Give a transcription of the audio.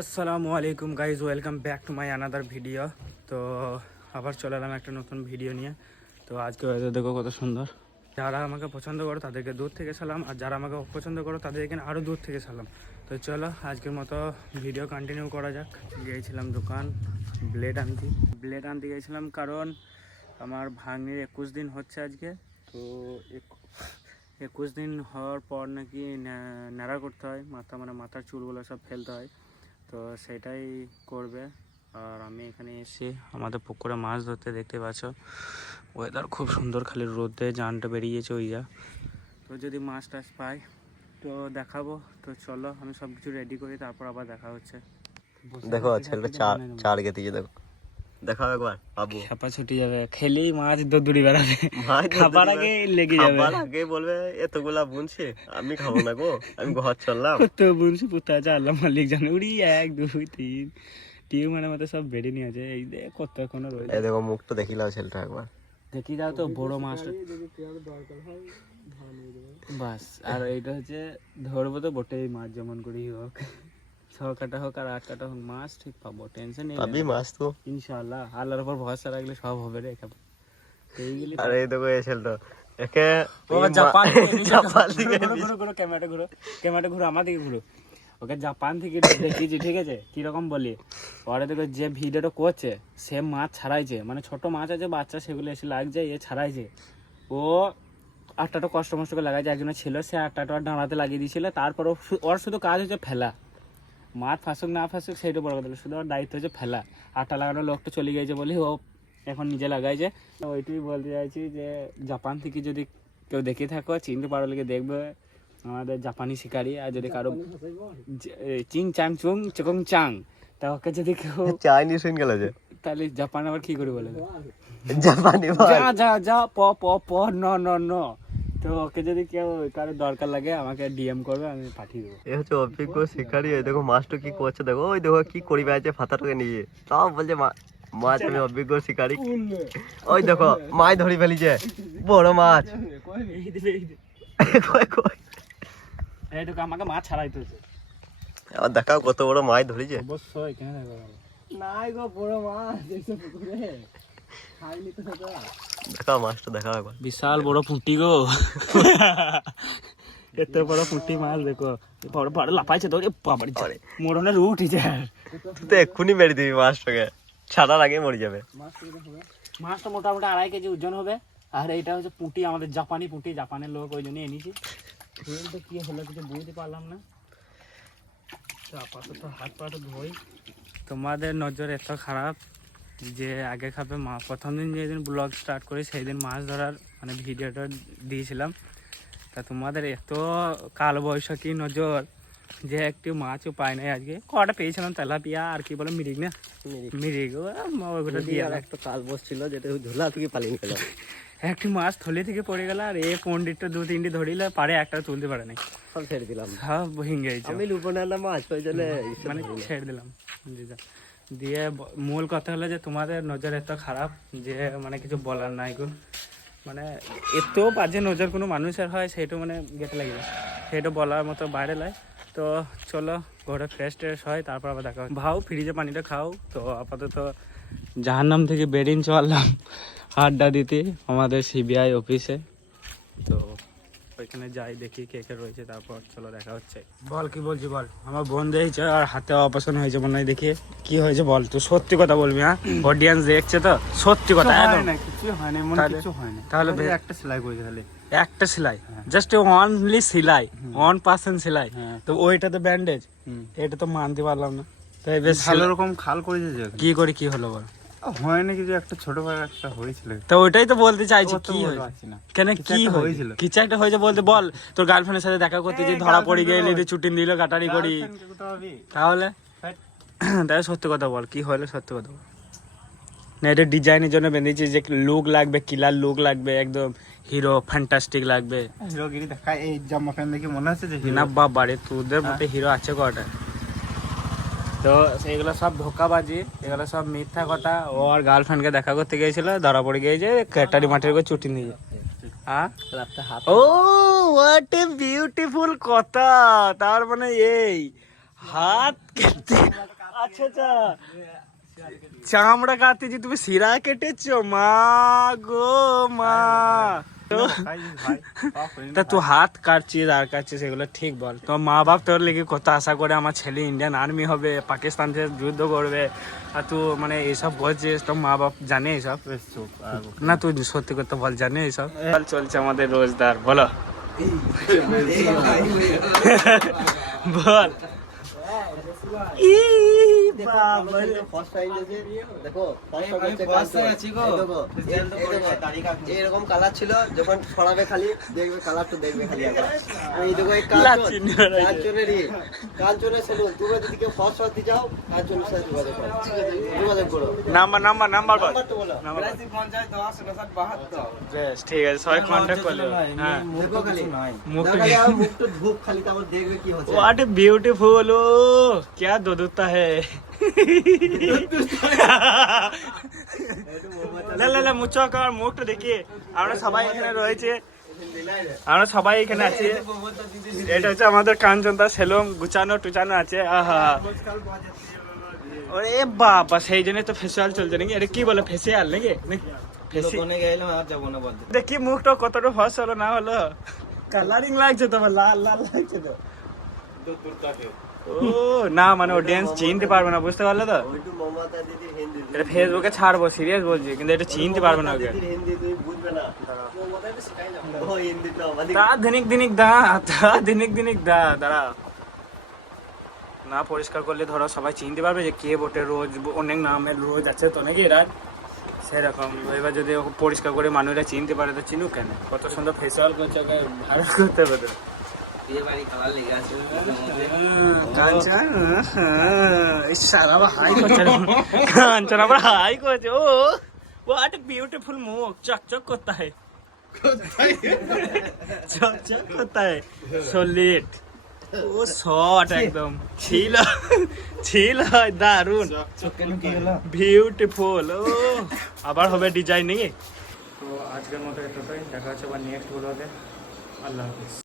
আসসালামু আলাইকুম guys, welcome back to my another video. তো আবার চলে এলাম একটা নতুন ভিডিও নিয়ে। তো আজকে ওয়েদার দেখো কত সুন্দর। যারা আমাকে পছন্দ করো তাদেরকে দূর থেকে সালাম, আর যারা আমাকে অপছন্দ করো তাদেরকে আরও দূর থেকে সালাম। তো চলো আজকের মতো ভিডিও কন্টিনিউ করা যাক। গিয়েছিলাম দোকান ব্লেড আনতে গিয়েছিলাম, কারণ আমার ভাগ্নির 21 দিন হচ্ছে আজকে। তো 21 দিন হওয়ার পর নাকি ন্যাড়া করতে হয় মাথা, মানে মাথার চুলগুলো সব ফেলতে হয়। তো সেটাই করবে। আর আমি এখানে এসে আমাদের পুকুরে মাছ ধরতে, দেখতে পাচ্ছ ওয়েদার খুব সুন্দর, খালি রোদে জানটা বেরিয়েছে ওই যা। তো যদি মাছ টাছ পাই তো দেখাবো। তো চলো আমি সব কিছু রেডি করি, তারপর আবার দেখা হচ্ছে। দেখো ছেলেটা চার গেতিছে, দেখো দেখাও একবার বাবু। ছাপা ছুটি যাবে, খেলেই মাছ দৌড়ি বেড়াবে, খাবার আগে লেগে যাবে। আগে বলবে এতগুলা বুনছি আমি খাবো না গো, আমি ঘর চললাম। তো বুনছি পুতা আছে, আল্লাহ মালিক জানে। উড়ি 1 2 3 টিউ মানে মতো সব বেড়ে নিয়ে আছে। এই দেখ কত এখনো রয়েছে। এই দেখো মুখটা দেখিলাও ছেলেটা একবার, দেখি যাও তো বড় মাছ বাস। আর এইটা হচ্ছে ধরবো তো বটেই, মাছ যেমন করি হোক, 6 কাটা হোক আর 8 কাটা হোক, মাছ ঠিক পাবো, টেনশন নেই। পাবি মাছ তো ইনশাআল্লাহ, আল্লাহর উপর ভরসা রাখলে সব হবে রে। এইগুলি আর এই দেখো এই ছেলেটা একে জাপান থেকে ঘুরো ক্যামেরাটা ঘুরো আমার দিকে ঘুরো। ওকে জাপান থেকে দেখিয়েছি, ঠিক আছে? কিরকম বলি, ওরা দেখো যে ভিডিওটা করছে সে মাছ ছাড়াইছে, মানে ছোট মাছ আছে বাচ্চা, সেগুলো এসে লাগছে, এ ছাড়াইছে। ও আটটা কষ্ট মষ্ট করে লাগাইছে, একজনের ছিল সে আটটা ডাঁড়াতে লাগিয়ে দিয়েছিল। তারপর ওর শুধু কাজ হচ্ছে ফেলা, মাছ ফাঁসুক না ফাঁসুক সেইটা বড় কথা, শুধু ওর দায়িত্ব হচ্ছে ফেলা। আটটা লাগানোর লোকটা চলে গিয়েছে বলে ও এখন নিজে লাগাইছে। ওইটাই বলতে চাইছি যে জাপান থেকে যদি কেউ দেখে থাকো, চিনতে পারো লিখে দেখবে আমাদের জাপানি শিকারি। আর যদি কারো চিং চাং চুং চকং চাং, তা ওকে যদি কেউ চাইনিজ হয়ে গেল যে, তাহলে জাপান আবার কি করে বলে জাপানি যা প প প ন ন ন। তো ওকে যদি কেউ কারো দরকার লাগে আমাকে ডিএম করবে, আমি পাঠিয়ে দেবো। এ হচ্ছে অভিজ্ঞ শিকারি। এই দেখো মাছটা কি করছে, দেখো ওই দেখো কি করিবে আছে ফাতাটাকে নিয়ে, তাও বলছে মাছ আমি অভিজ্ঞ শিকারি। ওই দেখো মাছ ধরি ফেলিছে, বড় মাছ। এইটুকু আমাকে মাছ ছাড়াইতে হচ্ছে। আবার দেখাও কত বড় মাছ ধরিছে। অবশ্যই, কেন নাই গো, বড় মাছ পুকুরে খাইনি তো। দেখাও মাছটা, দেখাও একবার। বিশাল বড় পুঁটি গো, এত বড় পুঁটি মাছ দেখো, বড় বড় লাফাইছে তো। মরণের উঠিছে, তুই তো এক্ষুনি মেরে দিবি মাছটাকে, ছাড়ার আগে মরে যাবে। মাছটা মোটামুটি 2.5 কেজি ওজন হবে। আর এইটা হচ্ছে পুঁটি, আমাদের জাপানি পুঁটি, জাপানের লোক, ওই জন্য এনেছি। তো কি হলো কিছু বুঝতে পারলাম না। আপাতত হাত পাটা ধোই। তোমাদের নজর এত খারাপ যে আগে খাবে মা। প্রথম দিন যেদিন ব্লগ স্টার্ট করি সেই দিন মাছ ধরার মানে ভিডিওটা দিয়েছিলাম। তা তোমাদের এত কালবৈশাখী নজর যে একটু মাছও পাই নাই। আজকে কটা পেয়েছিলাম, তেলাপিয়া আর কি বলে মিরিক, না মিরিক, ওগুলো দিয়ে একটা কাল বসছিল যেটা ঝোলা থেকে পালিয়ে গেল। একটি মাছ থলি থেকে পড়ে গেল, আর এ পন্ডিতটা 2-3টি ধরিলে পারে, একটা তুলতে পারে নাই, সব ছেড়ে দিলাম, সব ভেঙে গেছে। আমি লুপনালা মাছ ওই জন্য মানে ছেড়ে দিলাম। দিয়ে মূল কথা হলো যে তোমাদের নজর এত খারাপ যে মানে কিছু বলার নাই গো। মানে এত বাজে নজর কোনো মানুষের হয় সেটা মানে গেতে লাগবে, সেটা বলার মতো বাইরে লাই। তো চলো ঘরে ফ্রেশ ট্রেশ হয়, তারপর আবার দেখা ভাও ফ্রিজে পানিটা খাও। তো আপাতত জাহান্নাম থেকে বেরিয়ে চললাম আড্ডা দিতে আমাদের সিবিআই অফিসে। তো ওইখানে যাই, দেখি কে কে রয়েছে, তারপর চলো দেখা হচ্ছে। বল কি বলছি বল। আমার বোন দেখছে আর হাতে অপারেশন হয়েছে মনে হয়, দেখি কি হয়েছে বল। তুই সত্যি কথা বলবি, হ্যাঁ? অডিয়েন্স দেখছে তো, সত্যি কথা। কিছু হয়নি, কিছু হয়নি। তাহলে একটা সেলাই করেছে, তাহলে একটা সেলাই, জাস্ট অনলি সেলাই, 1% সেলাই। তো ওইটা তো ব্যান্ডেজ, এটা তো মানতে পারলাম না। তো বেশ ভালো রকম খাল করেছে। কি করে কি হলো বল? হয়নি কিছু, একটা ছোট ভাই একটা হয়েছিল। তো ওইটাই তো বলতে চাইছি, কি কেন কি হয়েছিল, কিছু একটা হয়েছে বলতে বল। তোর গার্লফ্রেন্ডের সাথে দেখা করতে যে ধরা পড়ে গেলি, ছুটি দিল, কাটারি করি, তাহলে তাই সত্যি কথা বল, কি হলো সত্যি কথা বল। না এটা ডিজাইনের জন্য বেঁধেছি, যে লুক লাগবে, কিলার লুক লাগবে, একদম হিরো ফ্যান্টাস্টিক লাগবে। হিরোগিরি দেখা, এই জামা প্যান্ট দেখে মনে হচ্ছে যে না বাবারে, তোদের মধ্যে হিরো আছে কটা? তো সেইগুলো সব ধোকাবাজি, এগুলো সব মিথ্যা কথা। ও আর গার্লফ্রেন্ডকে দেখা করতে গিয়েছিল, ধরা পড়ে গিয়েছে, ক্যাটারি মাঠের করে ছুটি নিয়ে হ্যাঁ রাতে হাত ও হোয়াট এ বিউটিফুল কথা, তার মানে এই হাত কেটে, আচ্ছা আচ্ছা চামড়া কাটতে যে তুমি শিরা কেটেছো, মা গো মা। তা তুই হাত কাটছিস আর কাটছিস এগুলো ঠিক বল? তোমার মা বাপ তোর লেগে কত আশা করে আমার ছেলে ইন্ডিয়ান আর্মি হবে, পাকিস্তান থেকে যুদ্ধ করবে, আর তুই মানে এইসব বলছিস, তোর মা বাপ জানে এইসব? বেশ চুপ আর না তুই সত্যি কথা বল, জানে এইসব? চলছে আমাদের রোজদার, বলো বল। ই বাবা রে। ফার্স্ট টাইম যে দেখো এরকম কালার ছিল, যখন ছড়াবে খালি দেখবে কালারটা, দেখবে খালি একবার। এই দেখো এই কাঞ্চনের সেলুন, তুমি যদি কেউ ফার্স্ট হতে চাও কাঞ্চনের সাথে যোগাযোগ করো। নাম্বার বল। নাম্বারটা বলো। বেশ ঠিক আছে, সবাই কন্ট্যাক্ট করলে। হ্যাঁ দেখো খালি মুখটা দেখো খালি আমার মুখটা ধূপ খালি, তারপর দেখবে কি হচ্ছে। व्हाट ब्यूटीफुल, ओ क्या दूधता है। লা লা লা মুচো কর, মুখটা দেখিয়ে। আমরা সবাই এখানে রয়েছে, আমরা সবাই এখানে আছি। এটা হচ্ছে আমাদের কাঞ্চনদা সেলুন, গুছানো টুচানো আছে। আহা ওরে বাবা, সেই জন্য তো ফেসিয়াল চলছে নাকি? এটা কি বলে, ফেসিয়াল নাকি? দেখি মুখটা কতটা ফস হলো না হলো, কালারিং লাগছে তোমার, লাল লাল লাগছে তো। ও না মানে অডিয়েন্স চিনতে পারবে না, বুঝতে পারলে তো? ওইটু মমতা দিদির হিন্দি, এটা ফেসবুকে ছাড়বো, সিরিয়াস বলছি, কিন্তু এটা চিনতে পারবে না ওকে। দিদির হিন্দি তুমি বুঝবে না। ও হিন্দিটা আমাদের তা দিনিক দিনিক দা দাঁড়া না, পরিষ্কার করলে ধরো সবাই চিনতে পারবে যে কে বটে। রোজ অনেক নামের রোজ আছে তো নাকি এরা, সেরকম। এবার যদি ওকে পরিষ্কার করে মানুষরা চিনতে পারে তো চিনুক কেন? কত সুন্দর ফেসিয়াল করছে, ওকে ভাইরাল করতে হবে তো। কাঞ্চন সারা আবার হাই করছে, কাঞ্চন আবার হাই করছে। ও হোয়াট বিউটিফুল মুখ, চকচক করতা है, চকচক করতা है, সলিড। ও শট একদম ছিল দারুন, বিউটিফুল। ও আবার হবে ডিজাইন নাকি? তো আজকের মতো এতটাই, দেখা হচ্ছে আবার নেক্সট ব্লগে। আল্লাহ হাফিজ।